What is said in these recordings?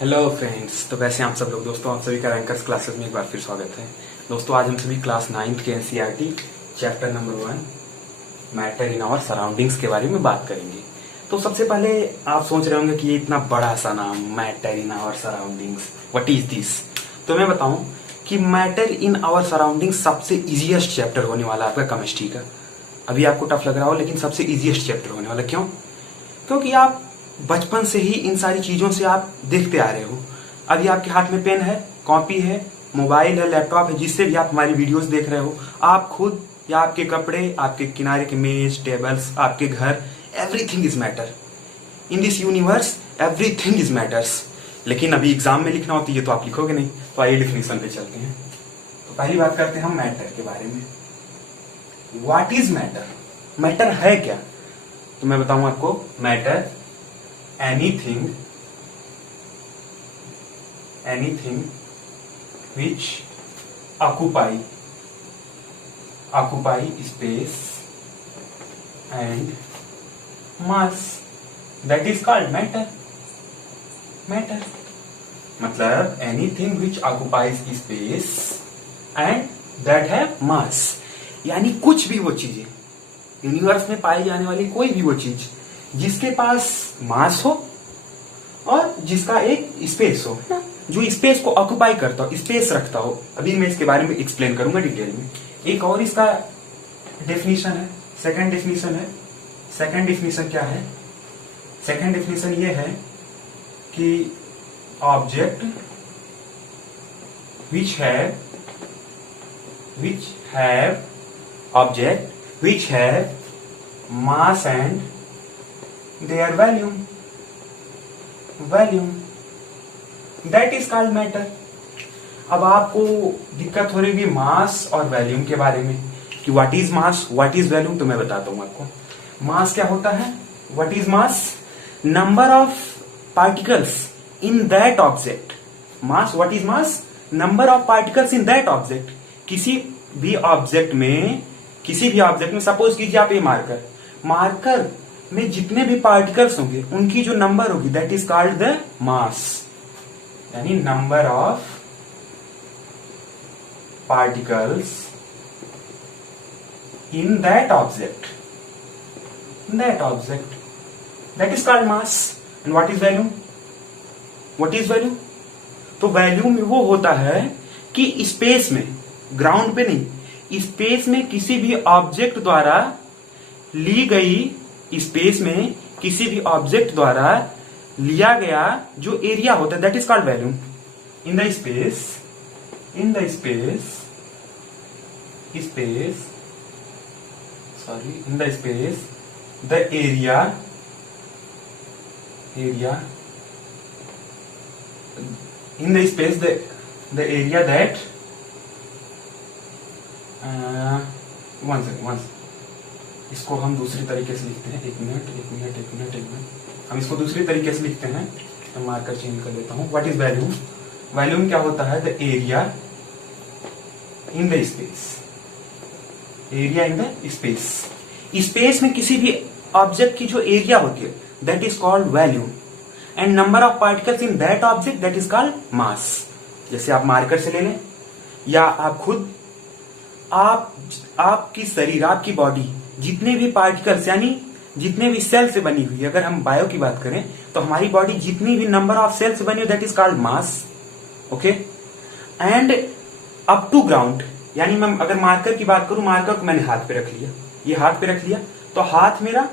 Hello friends, तो वैसे आप सब लोग दोस्तों, आप सभी का रैंकर्स क्लासेस में एक बार फिर स्वागत है। दोस्तों आज हम सभी क्लास 9th के NCERT chapter number 1 matter in our surroundings के बारे में बात करेंगे। तो सबसे पहले आप सोच रहे होंगे कि ये इतना बड़ा सा नाम matter in our surroundings, what is this. तो मैं बताऊं कि मैटर इन आवर सराउंडिंग्स सबसे इजिएस्ट चैप्टर होने वाला है आपका केमिस्ट्री का। अभी आपको टफ लग रहा हो लेकिन सबसे इजिएस्ट चैप्टर होने वाला। क्यों? क्योंकि आप बचपन से ही इन सारी चीजों से आप देखते आ रहे हो। अभी आपके हाथ में पेन है, कॉपी है, मोबाइल है, लैपटॉप है, जिससे भी आप हमारी वीडियोस देख रहे हो, आप खुद या आपके कपड़े, आपके किनारे के मेज, टेबल्स, आपके घर, everything is matter in this universe. Everything is matters. लेकिन अभी एग्जाम में लिखना होती है तो आप लिखोगे नहीं। तो आइए डेफिनेशन पे चलते हैं। तो पहली बात करते हैं हम मैटर के बारे में। What is matter? मैटर है क्या? तो मैं बताऊं आपको, matter anything which occupy space and mass, that is called matter. मतलब anything which occupies space and that have mass, यानी कुछ भी वो चीजें यूनिवर्स में पाई जाने वाली कोई भी वो चीज जिसके पास मास हो और जिसका एक स्पेस हो, जो स्पेस को ऑक्युपाई करता हो, स्पेस रखता हो। अभी मैं इसके बारे में एक्सप्लेन करूंगा डिटेल में। एक और इसका डेफिनेशन है, सेकंड डेफिनेशन है। सेकंड डेफिनेशन क्या है? सेकंड डेफिनेशन ये है कि object which have mass and their volume, that is called matter. अब आपको दिक्कत हो रही है मास और वॉल्यूम के बारे में कि what is mass, what is volume. तो मैं बताता हूं आपको। मास क्या होता है? What is mass? Number of particles in that object. Mass, what is mass? Number of particles in that object. किसी भी ऑब्जेक्ट में सपोज कीजिए आप ये मार्कर में जितने भी पार्टिकल्स होंगे उनकी जो नंबर होगी that is called the mass, यानी number of particles in that object, that is called mass. And what is volume? तो वैल्यूम वो होता है कि स्पेस में, ग्राउंड पे नहीं, स्पेस में किसी भी ऑब्जेक्ट द्वारा ली गई, स्पेस में किसी भी ऑब्जेक्ट द्वारा लिया गया जो एरिया होता है that is called volume. In the space the area that इसको हम दूसरी तरीके से लिखते हैं। एक मिनट हम इसको दूसरी तरीके से लिखते हैं। मैं मार्कर चेंज कर देता हूं। What is volume? वैल्यूम क्या होता है? The area in the space. Space में किसी भी ऑब्जेक्ट की जो एरिया होती है that is called volume. And number of particles in that object that is called मास। जैसे आप मार्कर से ले लें या आप खुद, आपकी शरीर, आपकी बॉडी जितने भी पार्टिकल्स यानी जितने भी सेल से बनी हुई, अगर हम बायो की बात करें तो हमारी बॉडी जितनी भी नंबर ऑफ सेल से बनी हुई that is called mass. Okay. And up to ground, यानी मैं अगर मार्कर की बात करूं, मार्कर को मैंने हाथ पे रख लिया, ये हाथ पे रख लिया तो हाथ मेरा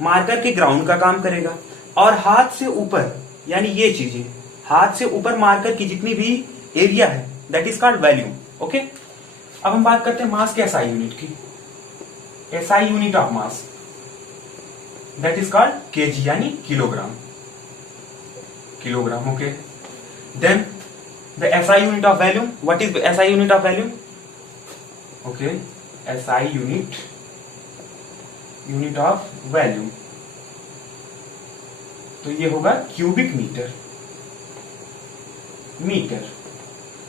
मार्कर के ग्राउंड का काम करेगा। और हाथ से ऊपर, यानी ये चीजें हाथ से ऊपर मार्कर की जितनी भी एरिया है that is called volume. Okay. अब हम बात करते हैं मास के एसआई यूनिट की। SI unit of mass that is called KG, यानी kilogram. Okay. Then the SI unit of volume. What is SI unit of volume? Okay. SI unit of volume तो ये होगा क्यूबिक मीटर।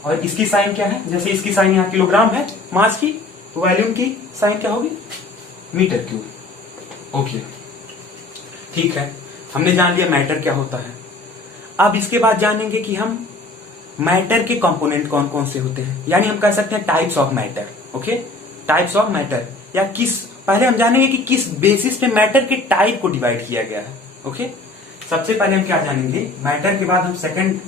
और इसकी sign क्या है? जैसे इसकी साइन यहां किलोग्राम है मास की, तो वॉल्यूम की साइन क्या होगी? Metre cube. ओके, ठीक है, हमने जान लिया मैटर क्या होता है। अब इसके बाद जानेंगे कि हम मैटर के कंपोनेंट कौन कौन से होते हैं, यानी हम कह सकते हैं types of matter. Okay, types of matter, या किस, पहले हम जानेंगे कि किस बेसिस पे मैटर के टाइप को डिवाइड किया गया है। ओके, सबसे पहले हम क्या जानेंगे, मैटर के बाद हम सेकंड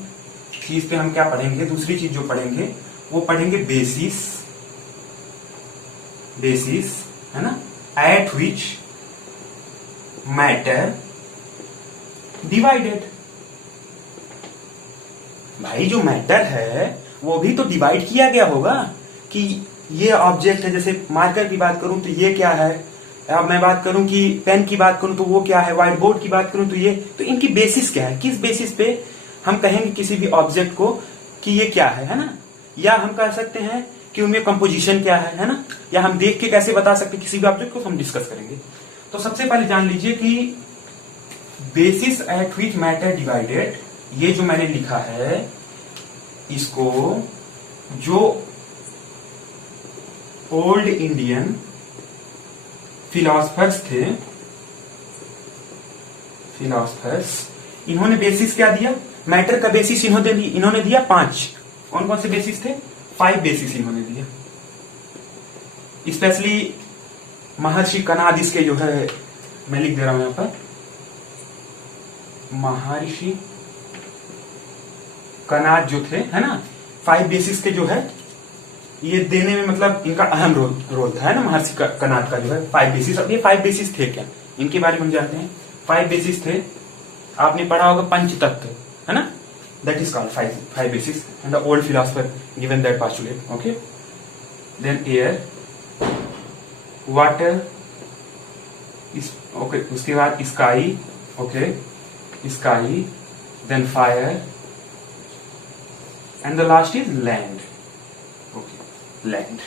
चीज पे हम क्या पढ़ेंगे, दूसरी चीज जो पढ़ेंगे वो पढ़ेंगे बेसिस, बेसिस है ना, एट विच मैटर डिवाइडेड। भाई जो मैटर है वो भी तो डिवाइड किया गया होगा कि ये ऑब्जेक्ट है, जैसे मार्कर की बात करूं तो ये क्या है, अब मैं बात करूं कि पेन की बात करूं तो वो क्या है, व्हाइट बोर्ड की बात करूं तो ये, तो इनकी बेसिस क्या है, किस बेसिस पे हम कहेंगे किसी भी ऑब्जेक्ट को कि ये क्या है ना। या हम कह सकते हैं कि उनमें कंपोजिशन क्या है ना, या हम देख के कैसे बता सकते किसी भी ऑब्जेक्ट को, हम डिस्कस करेंगे। तो सबसे पहले जान लीजिए कि basis eight which matter divided, ये जो मैंने लिखा है इसको जो ओल्ड इंडियन फिलोसफर्स थे, इन्होंने बेसिस क्या दिया, मैटर का बेसिस इन्होंने दिया 5। कौन कौन से बेसिस थे, 5 बेसिस इन्होंने दिया। स्पेशली महर्षि कनाद, इसके जो है मैं लिख दे रहा हूं यहां पर, महर्षि कनाद जो थे है ना, 5 बेसिस के जो है ये देने में मतलब इनका अहम रोल था है ना, महर्षि कनाद का जो है 5 बेसिस। अब ये 5 बेसिस थे क्या, इनके बारे में हम जानते हैं। 5 बेसिस थे, आपने पढ़ा होगा पंचतत्व है ना, that is called 5 basis and the old philosopher given that postulate. Okay, then air, water, okay, उसके बाद sky, okay, sky, then fire and the last is land. Okay, land,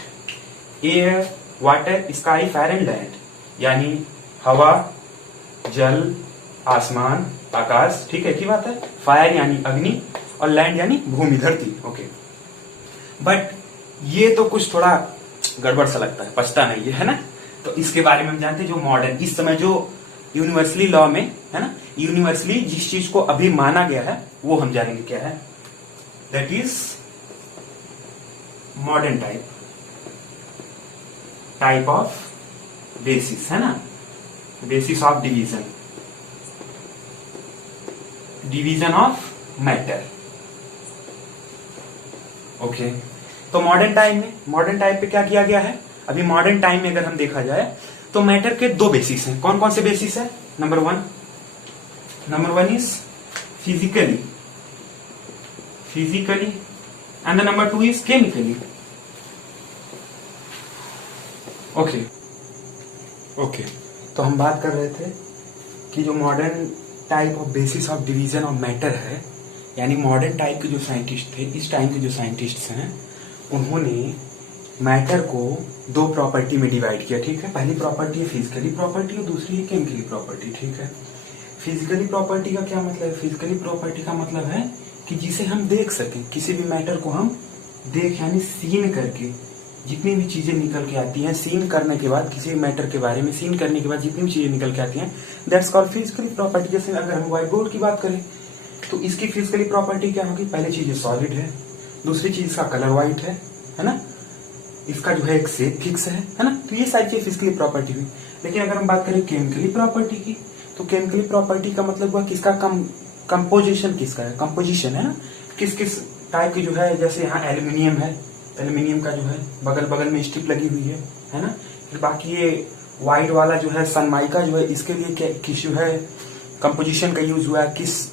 air, water, sky, fire and land, यानी हवा, जल, आसमान, आकाश, ठीक है, की बात है। फायर यानी अग्नि और लैंड यानी भूमि, धरती। ओके, बट ये तो कुछ थोड़ा गड़बड़ सा लगता है, पछता नहीं है ना। तो इसके बारे में हम जानते हैं जो मॉडर्न इस समय जो यूनिवर्सली लॉ में है ना, यूनिवर्सली जिस चीज को अभी माना गया है वो हम जानेंगे क्या है, that is modern type of basis है ना, basis of division of matter. Okay, तो मॉडर्न टाइम पे क्या किया गया है, अभी मॉडर्न टाइम में अगर हम देखा जाए तो मैटर के 2 बेसिस हैं। कौन कौन से बेसिस है, number one is physically and the number 2 is chemically. Okay, तो हम बात कर रहे थे कि जो modern type of basis of division of matter है, यानी मॉडर्न टाइप के जो साइंटिस्ट थे, इस टाइम के जो साइंटिस्ट हैं, उन्होंने मैटर को 2 प्रॉपर्टी में डिवाइड किया। ठीक है, पहली प्रॉपर्टी है फिजिकली प्रॉपर्टी और दूसरी है केमिकली प्रॉपर्टी। ठीक है, फिजिकली प्रॉपर्टी का क्या मतलब है, फिजिकली प्रॉपर्टी का मतलब है कि जिसे हम देख सकें, किसी भी मैटर को हम देख यानी सीन करके जितनी भी चीजें निकल के आती हैं, सीन करने के बाद किसी मैटर के बारे में सीन करने के बाद जितनी भी चीजें निकल के आती हैं, दैट्स कॉल्ड फिजिकली प्रॉपर्टी। जैसे अगर हम व्हाइट बोर्ड की बात करें तो इसकी फिजिकली प्रॉपर्टी क्या होगी, पहली चीज सॉलिड है, दूसरी चीज इसका कलर व्हाइट है ना, इसका जो है एक शेप फिक्स है ना, तो ये सारी चीज फिजिकली प्रॉपर्टी हुई। लेकिन अगर हम बात करें केमिकली प्रॉपर्टी की, तो केमिकली प्रॉपर्टी का मतलब हुआ किसका कंपोजिशन, किसका है, कंपोजिशन है ना, किस किस टाइप की जो है, जैसे यहाँ एल्यूमिनियम है, एल्यूमिनियम का जो है बगल बगल में स्ट्रिप लगी हुई है ना। फिर बाकी ये व्हाइट वाला जो है सनमाइका जो है, इसके लिए किस जो है कंपोजिशन का यूज हुआ है, किस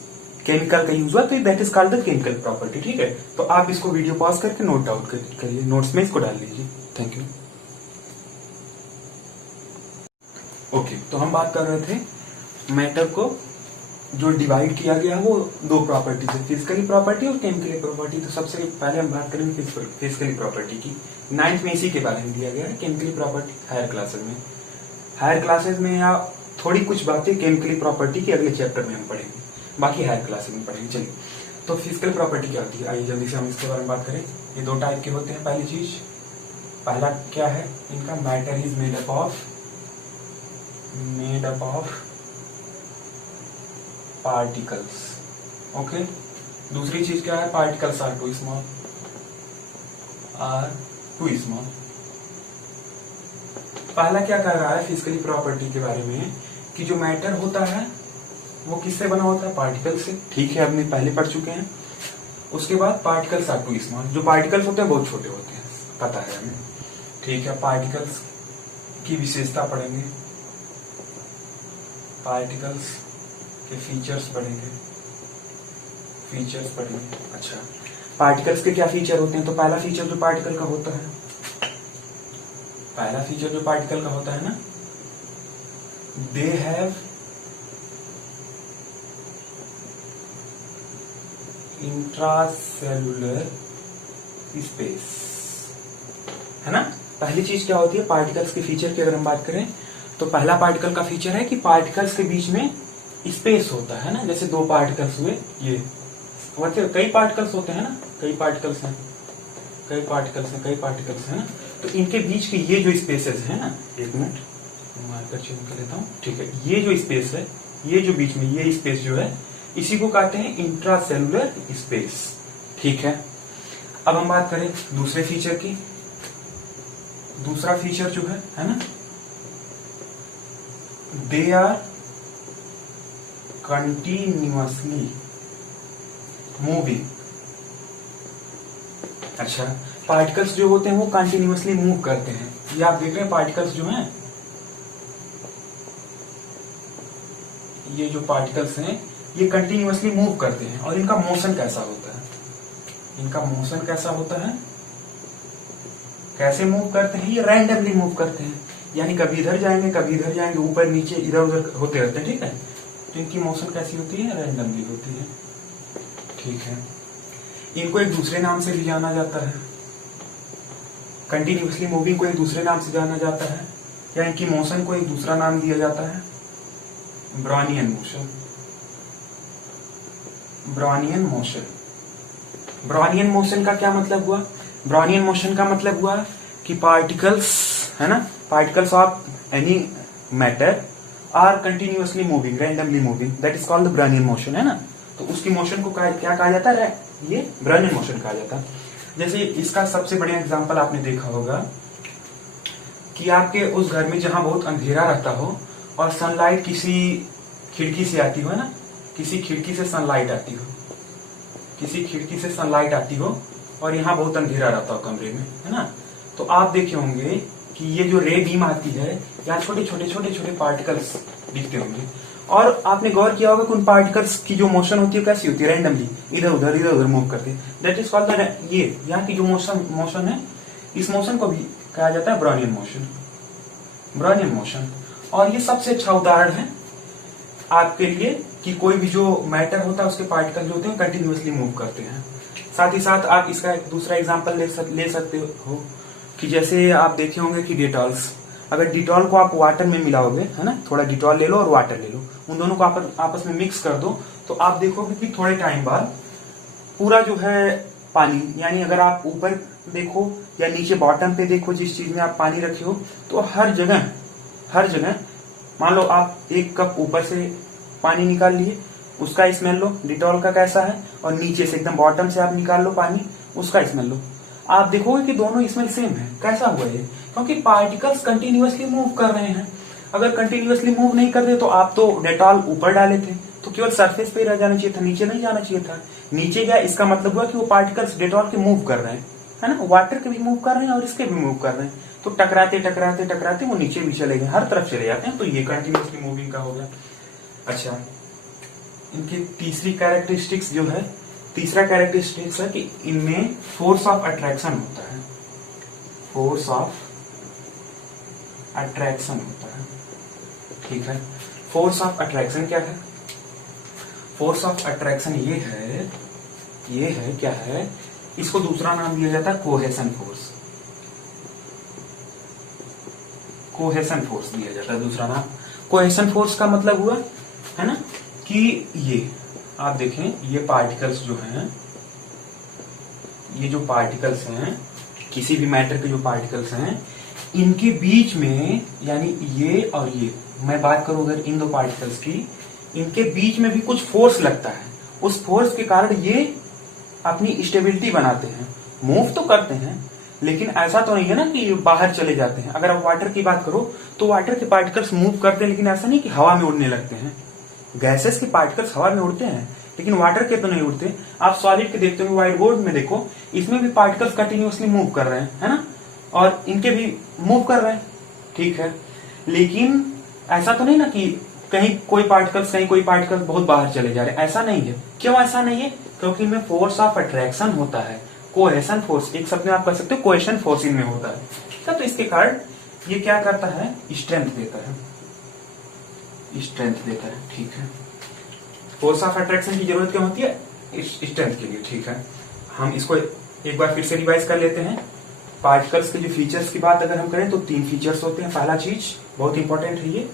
केमिकल का यूज हुआ, तो that is called the chemical property. ठीक है, तो आप इसको वीडियो पॉज करके नोट डाउन करिए, नोट्स में इसको डाल लीजिए। Thank you. ओके, तो हम बात कर रहे थे मैटर को जो डिवाइड किया गया वो 2 प्रॉपर्टी है, फिजिकली प्रॉपर्टी और केमिकली प्रॉपर्टी। तो सबसे पहले हम बात करेंगे फिजिकली प्रॉपर्टी की। 9th में इसी के बारे में दिया गया है, केमिकली प्रॉपर्टी हायर क्लासेस में या थोड़ी कुछ बातें केमिकली प्रॉपर्टी के अगले चैप्टर में हम पढ़ेंगे, बाकी हायर क्लासेस में पढ़ेंगे। चलिए, तो फिजिकल प्रॉपर्टी क्या होती है, आइए जल्दी से हम इसके बारे में बात करें। ये 2 टाइप के होते हैं। पहला क्या है इनका, matter is made up of particles. Okay, दूसरी चीज क्या है, particles are too small, are too small. पहला क्या कह रहा है फिजिकली प्रॉपर्टी के बारे में कि जो मैटर होता है वो किससे बना होता है, पार्टिकल से। ठीक है, हमने पहले पढ़ चुके हैं। उसके बाद पार्टिकल्स आर टू स्मॉल, जो पार्टिकल्स होते हैं बहुत छोटे होते हैं, पता है हमें। ठीक है, पार्टिकल्स की विशेषता पढ़ेंगे, पार्टिकल्स के फीचर्स पढ़ेंगे, फीचर्स पढ़ेंगे। अच्छा, पार्टिकल्स के क्या फीचर होते हैं, तो पहला फीचर जो पार्टिकल का होता है, पहला फीचर जो पार्टिकल का होता है ना, दे हैव इंट्रासेलुलर स्पेस, है ना। पहली चीज क्या होती है पार्टिकल्स के फीचर की, अगर हम बात करें तो पहला पार्टिकल का फीचर है कि पार्टिकल्स के बीच में स्पेस होता है ना। जैसे दो पार्टिकल्स हुए, ये मतलब कई पार्टिकल्स होते हैं ना, कई पार्टिकल्स हैं, कई पार्टिकल्स हैं, कई पार्टिकल्स हैं ना, तो इनके बीच के ये जो स्पेसेस है ना, एक मिनट मार्कर चेंज कर लेता हूँ। ठीक है, ये जो स्पेस है, ये जो बीच में ये स्पेस जो है, इसी को कहते हैं इंट्रासेलुलर स्पेस। ठीक है, अब हम बात करें दूसरे फीचर की। दूसरा फीचर जो है ना, दे आर कंटिन्यूअसली मूविंग। अच्छा, पार्टिकल्स जो होते हैं वो कंटिन्यूअसली मूव करते हैं। ये आप देख रहे हैं पार्टिकल्स जो हैं, ये जो पार्टिकल्स हैं ये कंटिन्यूअसली मूव करते हैं। और इनका मोशन कैसा होता है, इनका मोशन कैसा होता है, कैसे मूव करते हैं, ये रैंडमली मूव करते हैं, यानी कभी इधर जाएंगे कभी इधर जाएंगे, ऊपर नीचे इधर उधर होते रहते हैं। ठीक है, तो इनकी मोशन कैसी होती है, रैंडमली होती है। ठीक है, इनको एक दूसरे नाम से भी जाना जाता है, कंटिन्यूअसली मूविंग को एक दूसरे नाम से जाना जाता है, या इनकी मोशन को एक दूसरा नाम दिया जाता है, Brownian motion. Brownian motion, Brownian motion का क्या मतलब हुआ, ब्राउनियन मोशन का मतलब हुआ कि पार्टिकल्स, है ना, particles of any matter are continuously moving, randomly moving, that is called the Brownian motion, है ना। तो उसकी मोशन को क्या कहा जाता है, ये ब्राउनियन मोशन कहा जाता है। जैसे इसका सबसे बढ़िया एग्जांपल आपने देखा होगा कि आपके उस घर में जहां बहुत अंधेरा रहता हो और सनलाइट किसी खिड़की से आती हो, है ना, किसी खिड़की से सनलाइट आती हो, किसी खिड़की से सनलाइट आती हो और यहाँ बहुत अंधेरा रहता हो कमरे में, है ना, तो आप देखे होंगे कि ये जो रे बीम आती है, यहाँ छोटे छोटे छोटे छोटे पार्टिकल्स दिखते होंगे। और आपने गौर किया होगा कि उन पार्टिकल्स की जो मोशन होती है कैसी होती है, रैंडमली इधर उधर मूव करते हैं। दैट इज कॉल्ड द, ये यहाँ की जो मोशन है, इस मोशन को भी कहा जाता है ब्राउनियन मोशन, ब्राउनियन मोशन। और ये सबसे अच्छा उदाहरण है आपके लिए कि कोई भी जो मैटर होता है उसके पार्टिकल जो होते हैं कंटिन्यूअसली मूव करते हैं। साथ ही साथ आप इसका एक दूसरा एग्जांपल ले सकते हो कि जैसे आप देखे होंगे कि डिटॉल्स, अगर डिटॉल को आप वाटर में मिलाओगे, है ना, थोड़ा डिटॉल ले लो और वाटर ले लो, उन दोनों को आपस में मिक्स कर दो, तो आप देखोगे कि थोड़े टाइम बाद पूरा जो है पानी, यानी अगर आप ऊपर देखो या नीचे बॉटम पे देखो, जिस चीज में आप पानी रखे हो, तो हर जगह मान लो आप एक कप ऊपर से पानी निकाल लिए, उसका स्मेल लो डिटॉल का कैसा है, और नीचे से एकदम बॉटम से आप निकाल लो पानी, उसका स्मेल लो, आप देखोगे कि दोनों स्मेल सेम है। कैसा हुआ ये, क्योंकि पार्टिकल्स कंटिन्यूअसली मूव कर रहे हैं। अगर कंटिन्यूअसली मूव नहीं कर रहे तो आप तो डेटॉल ऊपर डाले थे तो केवल सरफेस पे रह जाना चाहिए था, नीचे नहीं जाना चाहिए था। नीचे गया, इसका मतलब हुआ कि वो पार्टिकल्स डेटॉल के मूव कर रहे हैं, है ना, वाटर के भी मूव कर रहे हैं और इसके भी मूव कर रहे हैं, तो टकराते टकराते टकराते वो नीचे भी चले गए, हर तरफ चले जाते हैं, तो ये कंटिन्यूअसली मूविंग का हो गया। अच्छा, इनकी तीसरी कैरेक्टरिस्टिक्स जो है, तीसरा कैरेक्टरिस्टिक्स है कि इनमें फोर्स ऑफ अट्रैक्शन होता है, फोर्स ऑफ अट्रैक्शन होता है। ठीक है, फोर्स ऑफ अट्रैक्शन क्या है, फोर्स ऑफ अट्रैक्शन ये है क्या है, इसको दूसरा नाम दिया जाता है कोहेशन फोर्स, कोहेशन फोर्स दिया जाता है दूसरा नाम। कोहेशन फोर्स का मतलब हुआ, है ना, कि ये आप देखें, ये पार्टिकल्स जो हैं, ये जो पार्टिकल्स हैं, किसी भी मैटर के जो पार्टिकल्स हैं, इनके बीच में, यानी ये और ये, मैं बात करूं अगर इन दो पार्टिकल्स की, इनके बीच में भी कुछ फोर्स लगता है, उस फोर्स के कारण ये अपनी स्टेबिलिटी बनाते हैं, मूव तो करते हैं, लेकिन ऐसा तो नहीं है ना कि बाहर चले जाते हैं। अगर आप वाटर की बात करो तो वाटर के पार्टिकल्स मूव करते हैं, लेकिन ऐसा नहीं कि हवा में उड़ने लगते हैं। गैसेस के पार्टिकल्स हवा में उड़ते हैं, लेकिन वाटर के तो नहीं उड़ते। आप सॉलिड के देखते हो, व्हाइट बोर्ड में देखो, इसमें भी पार्टिकल्स कंटिन्यूअसली मूव कर रहे हैं, है ना, और इनके भी मूव कर रहे हैं, ठीक है। लेकिन ऐसा तो नहीं ना कि कहीं कोई पार्टिकल्स बहुत बाहर चले जा रहे हैं, ऐसा नहीं है। क्यों ऐसा नहीं है? क्योंकि इनमें फोर्स ऑफ अट्रैक्शन होता है, कोहेशन फोर्स, एक शब्द में आप कह सकते हो कोहेशन फोर्स इनमें होता है। तो इसके कारण ये क्या करता है? स्ट्रेंथ देता है, ठीक है। फोर्स ऑफ अट्रैक्शन की जरूरत क्यों होती है? स्ट्रेंथ के लिए, ठीक है। हम इसको एक बार फिर से रिवाइज कर लेते हैं। पार्टिकल्स के जो फीचर्स की बात अगर हम करें तो 3 फीचर्स होते हैं। पहला चीज बहुत इंपॉर्टेंट है ये,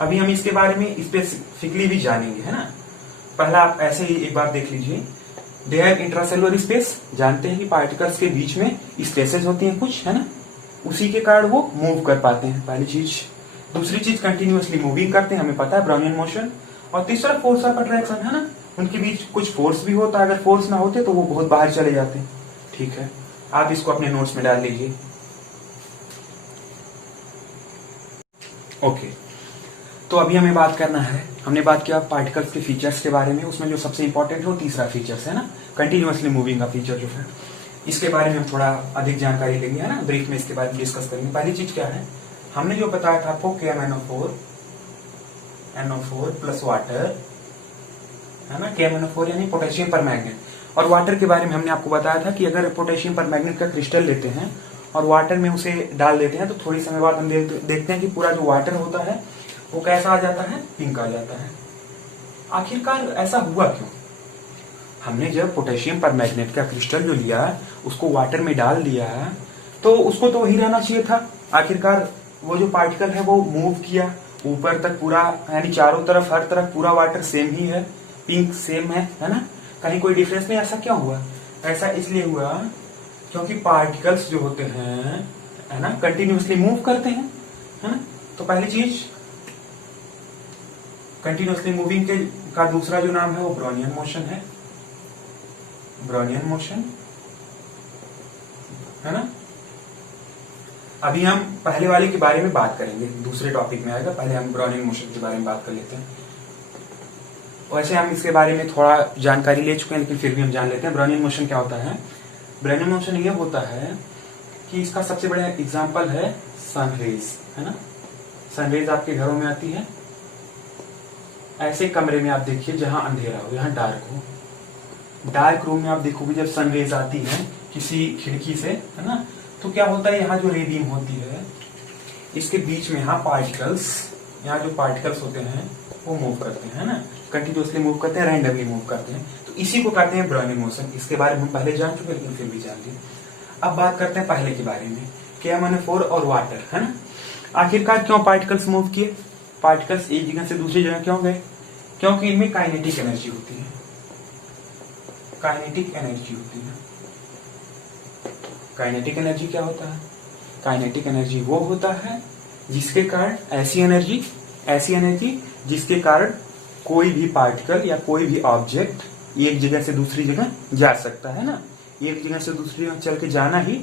अभी हम इसके बारे में स्पेसिफिकली भी जानेंगे, है ना। पहला आप ऐसे ही एक बार देख लीजिए, दे हैव इंट्रासेलुलर स्पेस। जानते हैं कि पार्टिकल्स के बीच में स्पेसेस होती हैं कुछ, है ना, उसी के कारण वो मूव कर पाते हैं, पहली चीज। दूसरी चीज कंटिन्यूअसली मूविंग करते हैं, हमें पता है, ब्राउनियन मोशन। और तीसरा फोर्स ऑफ अट्रैक्शन, है ना, उनके बीच कुछ फोर्स भी होता है, अगर फोर्स ना होते तो वो बहुत बाहर चले जाते हैं, ठीक है। आप इसको अपने नोट्स में डाल लीजिए। ओके, तो अभी हमें बात करना है, हमने बात किया पार्टिकल्स के फीचर्स के बारे में, उसमें जो सबसे इंपॉर्टेंट है वो तीसरा फीचर्स है ना, कंटिन्यूअसली मूविंग का फीचर जो है, इसके बारे में हम थोड़ा अधिक जानकारी लेंगे, है ना, ब्रीफ में इसके बारे में डिस्कस करेंगे। पहली चीज क्या है, हमने जो बताया था आपको KMnO4 प्लस वाटर, है ना, KMnO4 यानी पोटेशियम पर मैग्नेट। और वाटर के बारे में हमने आपको बताया था कि अगर पोटेशियम पर मैग्नेट का क्रिस्टल लेते हैं और वाटर में उसे डाल देते हैं तो थोड़ी समय बाद हम देखते हैं कि पूरा जो वाटर होता है वो कैसा आ जाता है? पिंक आ जाता है। आखिरकार ऐसा हुआ क्यों? हमने जब पोटेशियम पर मैग्नेट का क्रिस्टल जो लिया उसको वाटर में डाल दिया तो उसको तो वही रहना चाहिए था। आखिरकार वो जो पार्टिकल है वो मूव किया ऊपर तक पूरा, यानी चारों तरफ हर तरफ पूरा वाटर सेम ही है, पिंक सेम है ना, कहीं कोई डिफरेंस नहीं। ऐसा क्यों हुआ? ऐसा इसलिए हुआ क्योंकि पार्टिकल्स जो होते हैं, है ना, कंटिन्यूअसली मूव करते हैं, है ना। तो पहली चीज कंटिन्यूअसली मूविंग के का दूसरा जो नाम है वो ब्राउनियन मोशन है, ब्राउनियन मोशन, है ना। अभी हम पहले वाले के बारे में बात करेंगे, दूसरे टॉपिक में आएगा, पहले हम ब्राउनियन मोशन के बारे में बात कर लेते हैं। वैसे हम इसके बारे में थोड़ा जानकारी ले चुके हैं, लेकिन फिर भी हम जान लेते हैं ब्राउनियन मोशन क्या होता है। ब्राउनियन मोशन ये होता है कि इसका सबसे बड़ा एग्जांपल है सनरेज, है ना। सनरेज आपके घरों में आती है, ऐसे कमरे में आप देखिए जहां अंधेरा हो, जहां डार्क हो, डार्क रूम में आप देखोगे जब सनरेज आती है किसी खिड़की से, है ना, तो क्या होता है, यहाँ जो रे बीम होती है इसके बीच में यहाँ जो पार्टिकल्स होते हैं वो मूव करते हैं, है ना, कंटिन्यूअसली मूव करते हैं, रैंडमली मूव करते हैं, तो इसी को कहते हैं ब्राउनियन मोशन। इसके बारे में हम पहले जान चुके, लेकिन फिर भी जान लिए। अब बात करते हैं पहले के बारे में, KMnO4 और वाटर, है ना। आखिरकार क्यों पार्टिकल्स मूव किए? पार्टिकल्स एक जगह से दूसरी जगह क्यों गए? क्योंकि इनमें काइनेटिक एनर्जी होती है, काइनेटिक एनर्जी होती है। काइनेटिक एनर्जी क्या होता है? काइनेटिक एनर्जी वो होता है जिसके कारण ऐसी एनर्जी जिसके कारण कोई भी पार्टिकल या कोई भी ऑब्जेक्ट एक जगह से दूसरी जगह जा सकता है ना। एक जगह से दूसरी जगह चल के जाना ही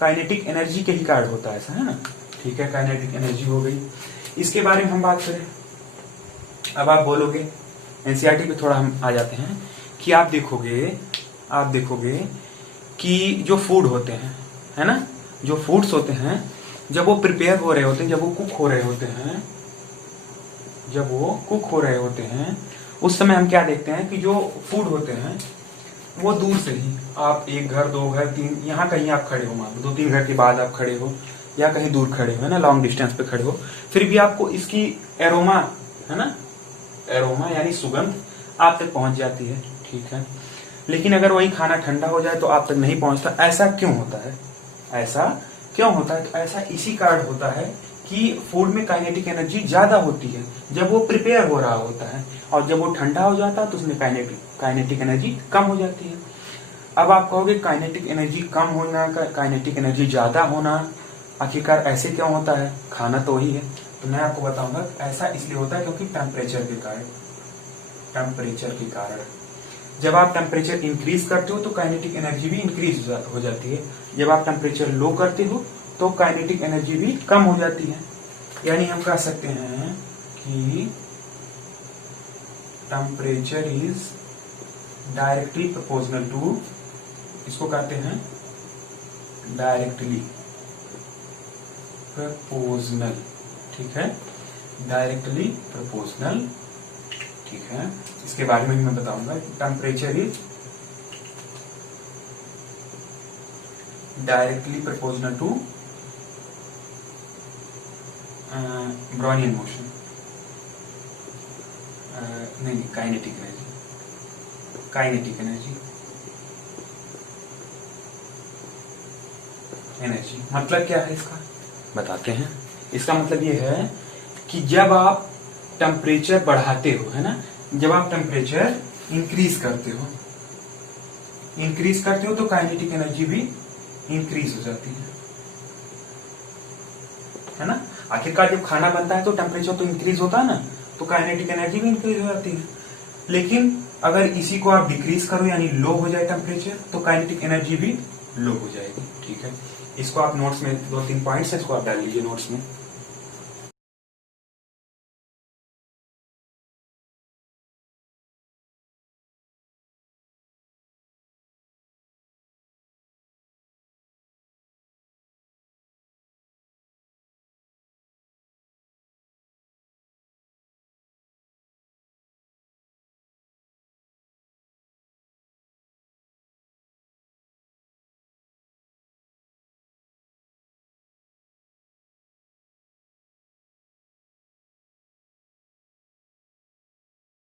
काइनेटिक एनर्जी के ही कारण होता है, ऐसा है ना, ठीक है। काइनेटिक एनर्जी हो गई, इसके बारे में हम बात करें। अब आप बोलोगे, एनसीईआरटी पे थोड़ा हम आ जाते हैं कि आप देखोगे कि जो फूड होते हैं, है ना, जो फूड्स होते हैं जब वो प्रिपेयर हो रहे होते हैं, जब वो कुक हो रहे होते हैं, उस समय हम क्या देखते हैं कि जो फूड होते हैं वो दूर से ही, आप एक घर, दो घर, तीन, यहाँ कहीं आप खड़े हो, मान लो 2-3 घर के बाद आप खड़े हो या कहीं दूर खड़े हो, है ना, लॉन्ग डिस्टेंस पे खड़े हो, फिर भी आपको इसकी एरोमा, है ना, एरोमा यानी सुगंध आप तक पहुंच जाती है, ठीक है। लेकिन अगर वही खाना ठंडा हो जाए तो आप तक नहीं पहुंचता। ऐसा क्यों होता है? तो ऐसा इसी कारण होता है कि फूड में काइनेटिक एनर्जी ज्यादा होती है जब वो प्रिपेयर हो रहा होता है, और जब वो ठंडा हो जाता है तो उसमें काइनेटिक एनर्जी कम हो जाती है। अब आप कहोगे काइनेटिक एनर्जी कम होना का काइनेटिक एनर्जी ज्यादा होना, आखिरकार ऐसे क्यों होता है? खाना तो वही है। तो मैं आपको बताऊंगा ऐसा इसलिए होता है क्योंकि टेम्परेचर के कारण। जब आप टेम्परेचर इंक्रीज करते हो तो काइनेटिक एनर्जी भी इंक्रीज हो जाती है, जब आप टेम्परेचर लो करते हो तो काइनेटिक एनर्जी भी कम हो जाती है। यानी हम कह सकते हैं कि temperature is directly proportional to, इसको कहते हैं डायरेक्टली प्रोपोर्शनल, ठीक है, डायरेक्टली प्रोपोर्शनल, ठीक है। इसके बारे में भी मैं बताऊंगा। Temperature is directly proportional to Brownian motion, नहीं kinetic energy, kinetic energy, energy मतलब क्या है इसका बताते हैं। इसका मतलब ये है कि जब आप टेम्परेचर बढ़ाते हो, है ना, जब आप टेम्परेचर इंक्रीज करते हो तो काइनेटिक एनर्जी भी इंक्रीज हो जाती है ना। आखिरकार जब खाना बनता है तो टेम्परेचर तो इंक्रीज होता है ना, तो काइनेटिक एनर्जी भी इंक्रीज हो जाती है। लेकिन अगर इसी को आप डिक्रीज करो यानी लो हो जाए टेम्परेचर, तो काइनेटिक एनर्जी भी लो हो जाएगी, ठीक है। इसको आप नोट्स में 2-3 पॉइंट्स है, इसको आप डाल लीजिए नोट्स में।